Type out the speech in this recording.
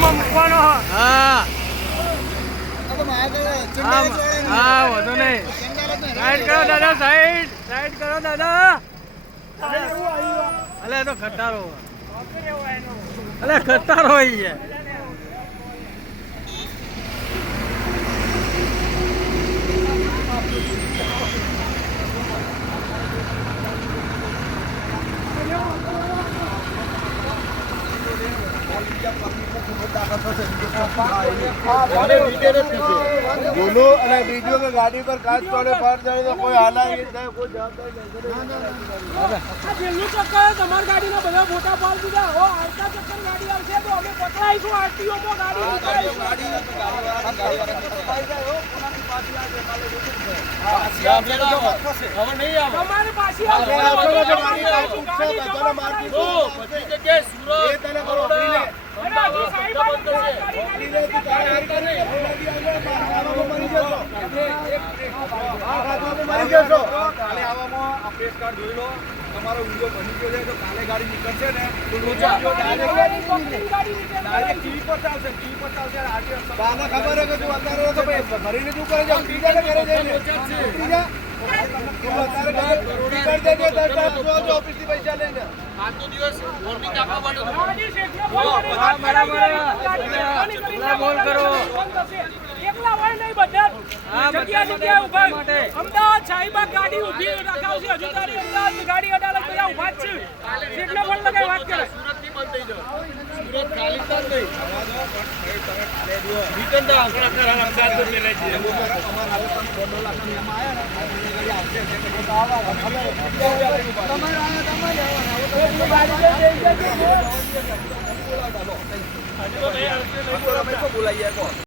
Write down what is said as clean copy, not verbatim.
માં મૂકવાનો. હા હા વધુ નહીં. સાઈડ કરો દાદા, સાઈડ કરો દાદા. અલે તો ખટારો, અલે ખટારો હોય છે. बोलो અને वीडियो में गाड़ी पर कांच तोड़े फाड़ जाए तो कोई हालात नहीं, कोई जवाबदारी છેલ્લું ચક્કર તમારી ગાડીના બધા ફોટા પાડ દીધા. હો આવતા ચક્કર ગાડી આવશે તો અમે પકડાઈશું. આરટીઓ માં ગાડી તમારે પાછી તમારો વિડીયો બની ગયો છે તો કાલે ગાડી નીકળશે ને તો ખબર હે કે તું અત્યારે તો ભરીને તું કરે જાવ બીજાને ઘરે જઈને ઓફિસથી પૈસા લઈને આજનો દિવસ વોર્નિંગ આપવા માટે બોલ કરો. એકલા હોય નહીં, બધા જગ્યા ઉભા. અમદાવાદ શાહીબાગ ગાડી ઉભી રખાવશે. હજુ તારી અમદાવાદ ગાડી અડાલત બધા ઉભા જ છે. કેટલા પણ લગાઈ વાત કરે. સુરત થી બંધ થઈ જાવ. સુરત ખાલી તો નહીં. રિટર્ન તો આપણા અમારા બોલાઈએ